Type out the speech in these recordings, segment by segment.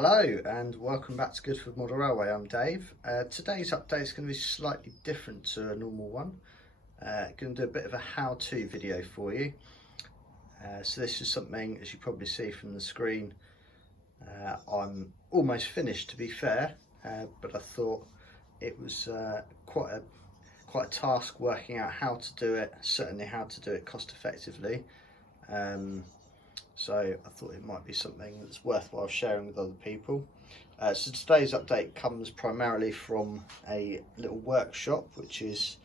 Hello and welcome back to Good for Model Railway. I'm Dave. Today's update is going to be slightly different to a normal one. Going to do a bit of a how-to video for you. So this is something, as you probably see from the screen, I'm almost finished, to be fair, but I thought it was quite a task working out how to do it, certainly how to do it cost effectively. So I thought it might be something that's worthwhile sharing with other people. So today's update comes primarily from a little workshop which is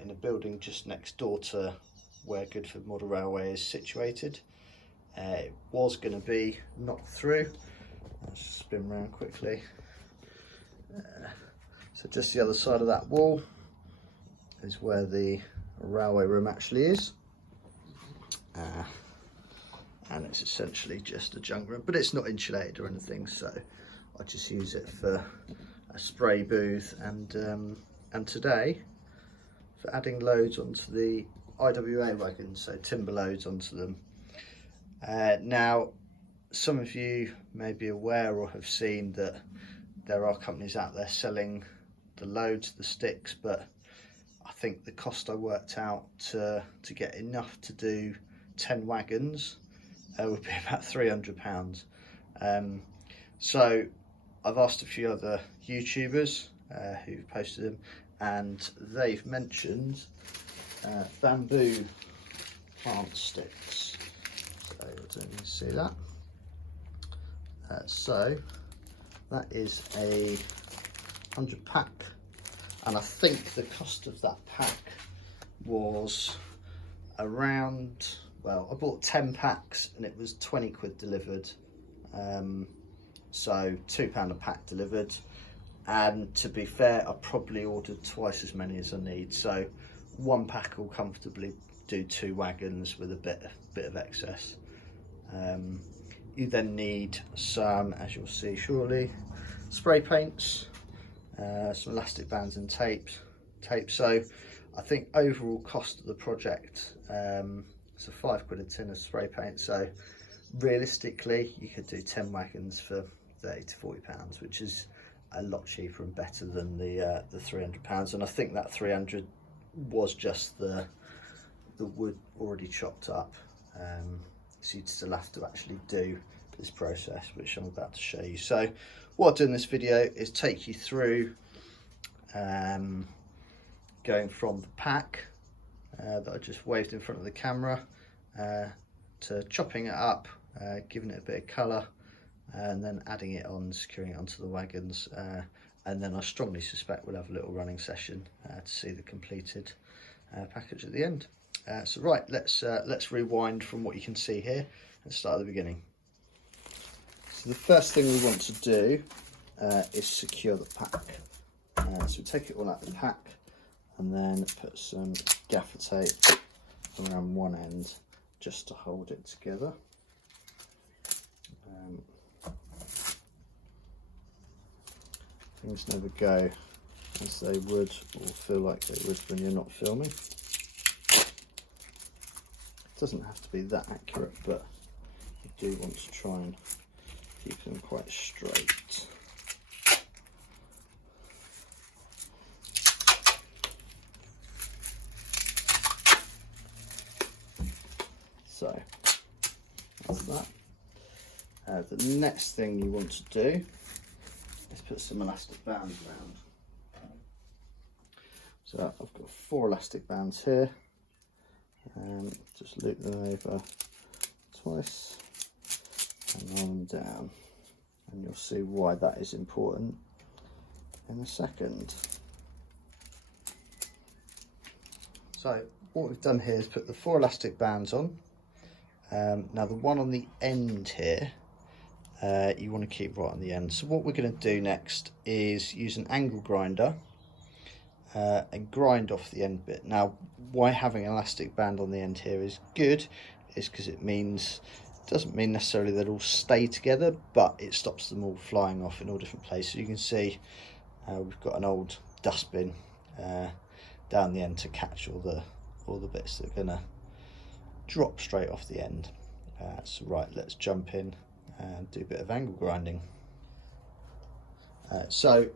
in a building just next door to where Goodford Model Railway is situated. It was going to be knocked through. Let's just spin around quickly. So just the other side of that wall is where the railway room actually is. And it's essentially just a junk room, but it's not insulated or anything, so I just use it for a spray booth and today for adding loads onto the IWA wagons, so timber loads onto them. Now, some of you may be aware or have seen that there are companies out there selling the loads, the sticks, but I think the cost I worked out to get enough to do 10 wagons would be about £300. So I've asked a few other YouTubers who've posted them, and they've mentioned bamboo plant sticks. So I don't even see that. So that is a 100 pack, and I think the cost of that pack was around, well, I bought 10 packs and it was 20 quid delivered, so £2 a pack delivered. And to be fair, I probably ordered twice as many as I need, so one pack will comfortably do 2 wagons with a bit of excess. You then need some, as you'll see shortly, spray paints, some elastic bands and tape. So I think overall cost of the project, so £5 a tin of spray paint. So realistically, you could do 10 wagons for £30 to £40, which is a lot cheaper and better than the £300. And I think that 300 was just the wood already chopped up. So you'd still have to actually do this process, which I'm about to show you. So what I'll do in this video is take you through going from the pack that I just waved in front of the camera to chopping it up, giving it a bit of colour, and then adding it on, securing it onto the wagons, and then I strongly suspect we'll have a little running session to see the completed package at the end. So right, let's rewind from what you can see here and start at the beginning. So the first thing we want to do is secure the pack. So we take it all out of the pack and then put some gaffer tape around one end just to hold it together. Things never go as they would or feel like they would when you're not filming. It doesn't have to be that accurate, but you do want to try and keep them quite straight. So that's that. The next thing you want to do is put some elastic bands around. So I've got 4 elastic bands here, and just loop them over twice and roll them down, and you'll see why that is important in a second. So what we've done here is put the 4 elastic bands on. Now the one on the end here, you want to keep right on the end. So what we're going to do next is use an angle grinder and grind off the end bit. Now why having an elastic band on the end here is good is because it doesn't mean necessarily they'll all stay together, but it stops them all flying off in all different places. You can see we've got an old dustbin down the end to catch all the bits that are going to drop straight off the end. So right, let's jump in and do a bit of angle grinding. So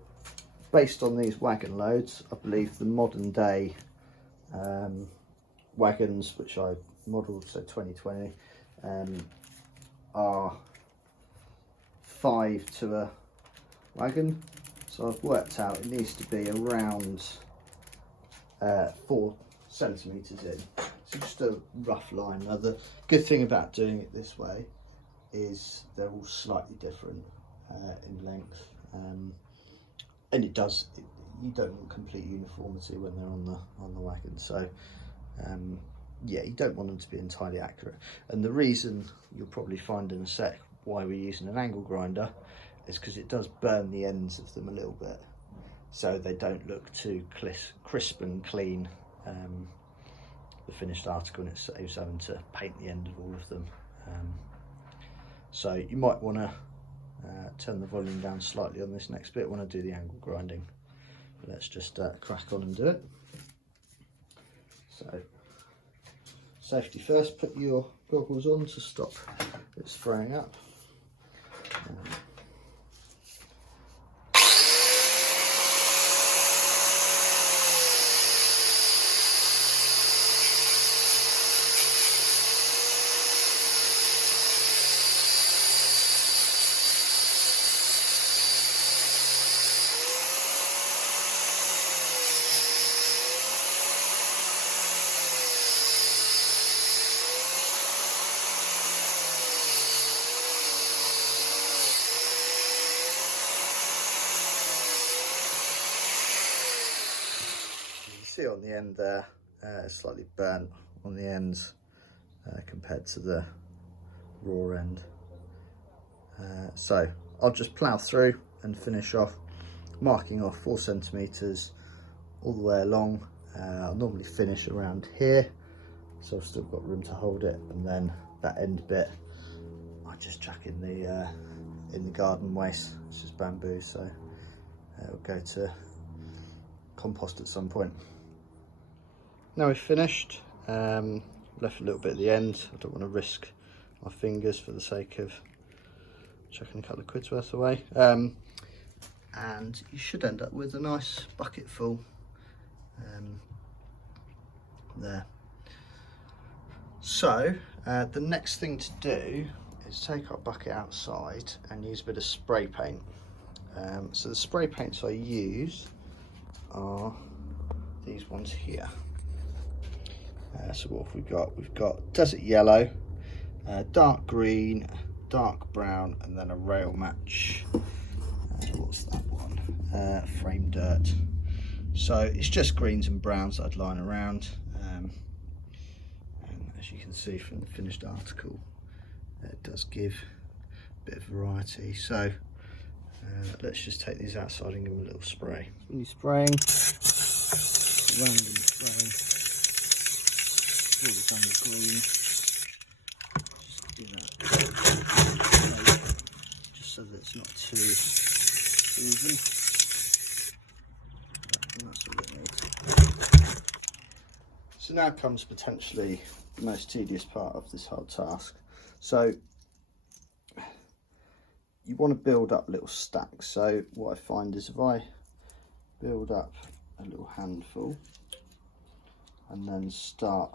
based on these wagon loads, I believe the modern day wagons, which I modelled, so 2020, are 5 to a wagon. So I've worked out it needs to be around 4 centimetres in. So just a rough line. Now the good thing about doing it this way is they're all slightly different in length, and you don't want complete uniformity when they're on the wagon. So yeah, you don't want them to be entirely accurate. And the reason you'll probably find in a sec why we're using an angle grinder is because it does burn the ends of them a little bit, so they don't look too crisp and clean, the finished article, and it saves having to paint the end of all of them. So you might want to turn the volume down slightly on this next bit when I do the angle grinding. But let's just crack on and do it. So safety first, put your goggles on to stop it spraying up. See on the end there, slightly burnt on the ends compared to the raw end. So I'll just plough through and finish off, marking off 4 centimetres all the way along. I'll normally finish around here, so I've still got room to hold it, and then that end bit I just chuck in the garden waste, which is bamboo, so it'll go to compost at some point. Now we've finished, left a little bit at the end. I don't want to risk my fingers for the sake of chucking a couple of quid's worth away. And you should end up with a nice bucket full there. So the next thing to do is take our bucket outside and use a bit of spray paint. So the spray paints I use are these ones here. So what have we got? We've got desert yellow, dark green, dark brown, and then a rail match. What's that one? Frame dirt. So it's just greens and browns that I'd line around. And as you can see from the finished article, it does give a bit of variety. So let's just take these outside and give them a little spray. When you're spraying, random spraying. This on the green, just do that, just so that it's not too even. And that's all it needs. So now comes potentially the most tedious part of this whole task. So you want to build up little stacks. So what I find is if I build up a little handful and then start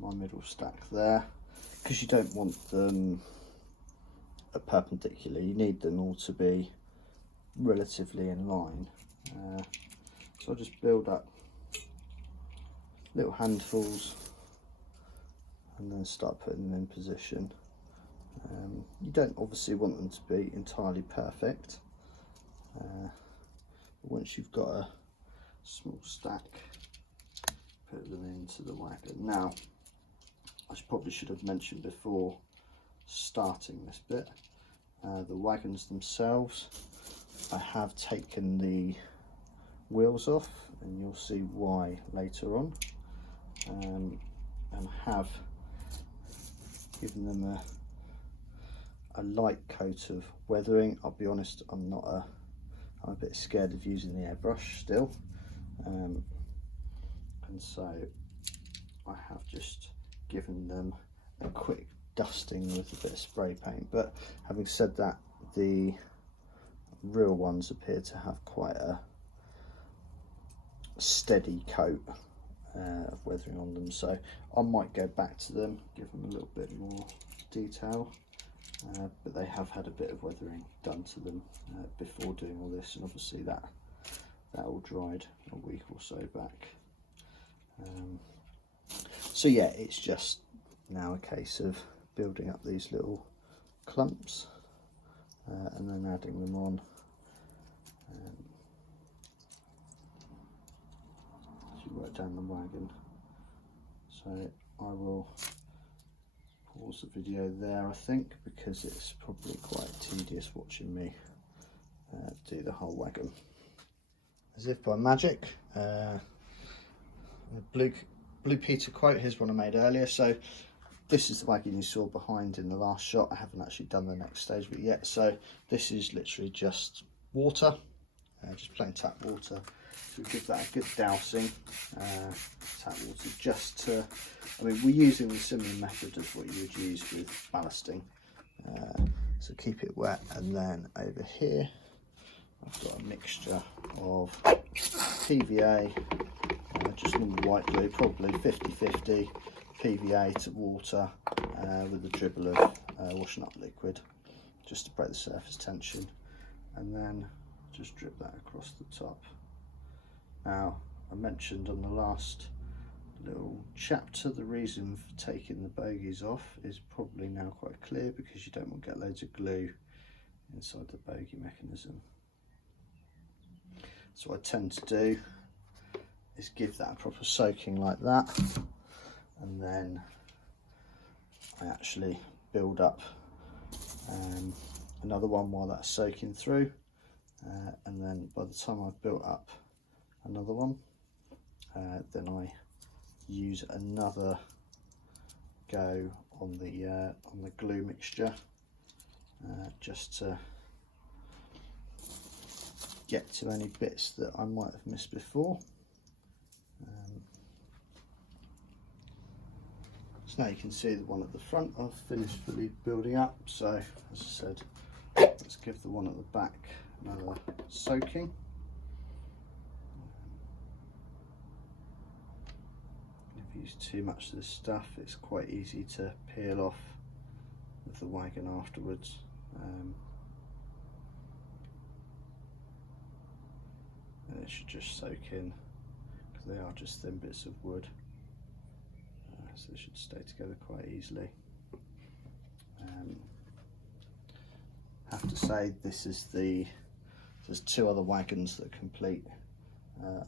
my middle stack there, because you don't want them perpendicular, you need them all to be relatively in line. So I'll just build up little handfuls and then start putting them in position. You don't obviously want them to be entirely perfect, but once you've got a small stack, put them into the wagon. Now I probably should have mentioned before starting this bit, the wagons themselves, I have taken the wheels off, and you'll see why later on, and have given them a light coat of weathering. I'll be honest, I'm a bit scared of using the airbrush still, and so I have just given them a quick dusting with a bit of spray paint. But having said that, the real ones appear to have quite a steady coat of weathering on them, so I might go back to them, give them a little bit more detail, but they have had a bit of weathering done to them before doing all this, and obviously that all dried a week or so back. So yeah, it's just now a case of building up these little clumps and then adding them on. As you work down the wagon. So I will pause the video there, I think, because it's probably quite tedious watching me do the whole wagon. As if by magic, Blue Peter quote, here's one I made earlier. So this is the wagon you saw behind in the last shot. I haven't actually done the next stage of it yet. So this is literally just water, just plain tap water. So we give that a good dousing, tap water, just to, I mean, we're using the similar method as what you would use with ballasting. So keep it wet, and then over here I've got a mixture of PVA, just normal white glue, probably 50-50 PVA to water, with a dribble of washing up liquid, just to break the surface tension, and then just drip that across the top. Now, I mentioned on the last little chapter the reason for taking the bogies off is probably now quite clear, because you don't want to get loads of glue inside the bogie mechanism. So what I tend to do is give that a proper soaking like that, and then I actually build up another one while that's soaking through, and then by the time I've built up another one, then I use another go on the glue mixture, just to get to any bits that I might have missed before. So now you can see the one at the front I've finished fully building up. So as I said, let's give the one at the back another soaking. If you use too much of this stuff, it's quite easy to peel off with the wagon afterwards. And it should just soak in, because they are just thin bits of wood, so they should stay together quite easily. Have to say, there's two other wagons that are complete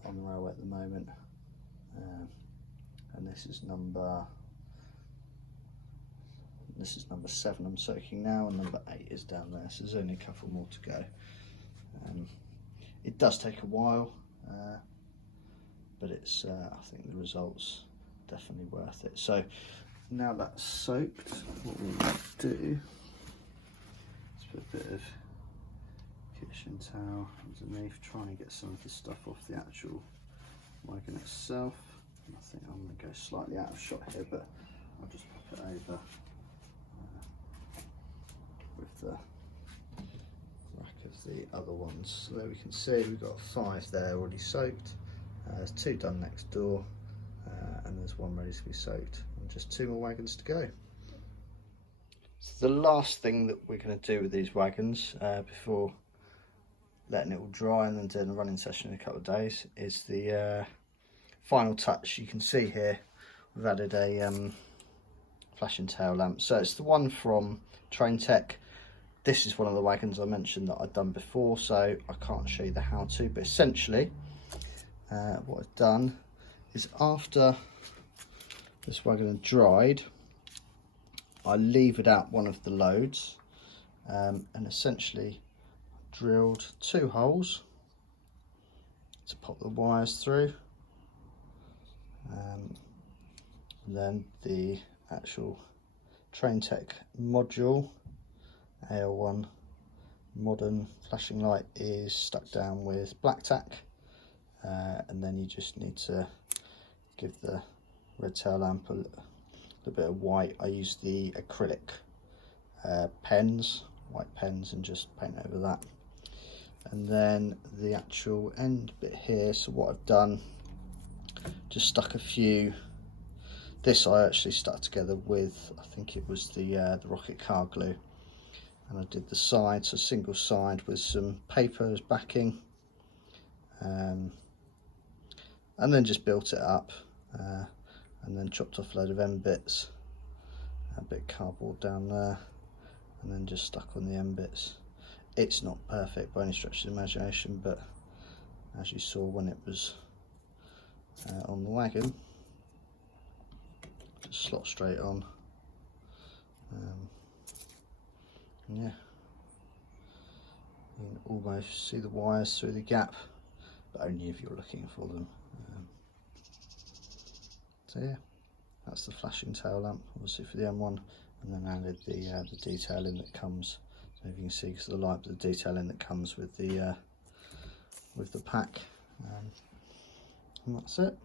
on the railway at the moment, and this is number 7 I'm soaking now, and number 8 is down there, so there's only a couple more to go. It does take a while, but it's I think the result's definitely worth it. So now that's soaked, what we'll do is put a bit of kitchen towel underneath, trying to get some of the stuff off the actual wagon itself. I think I'm going to go slightly out of shot here, but I'll just pop it over with the rack of the other ones. So there we can see we've got 5 there already soaked. There's 2 done next door, and there's 1 ready to be soaked, and just 2 more wagons to go. So the last thing that we're going to do with these wagons before letting it all dry and then doing a running session in a couple of days is the final touch. You can see here we've added a flashing tail lamp. So it's the one from Train Tech. This is one of the wagons I mentioned that I'd done before, so I can't show you the how to, but essentially what I've done is, after this wagon had dried, I levered out one of the loads, and essentially drilled 2 holes to pop the wires through, and then the actual Train Tech module AL1 modern flashing light is stuck down with black tack, and then you just need to give the red tail lamp a a bit of white. I use the acrylic pens, white pens, and just paint over that. And then the actual end bit here, so what I've done, just stuck a few, this I actually stuck together with, I think it was the rocket car glue, and I did the side, so single side with some paper as backing, and then just built it up, and then chopped off a load of end bits, a bit of cardboard down there, and then just stuck on the end bits. It's not perfect by any stretch of the imagination, but as you saw when it was on the wagon, just slot straight on. Yeah, you can almost see the wires through the gap, but only if you're looking for them. So yeah, that's the flashing tail lamp, obviously for the M1, and then added the detailing that comes. So if you can see, because of the light, the detailing that comes with the pack, and that's it.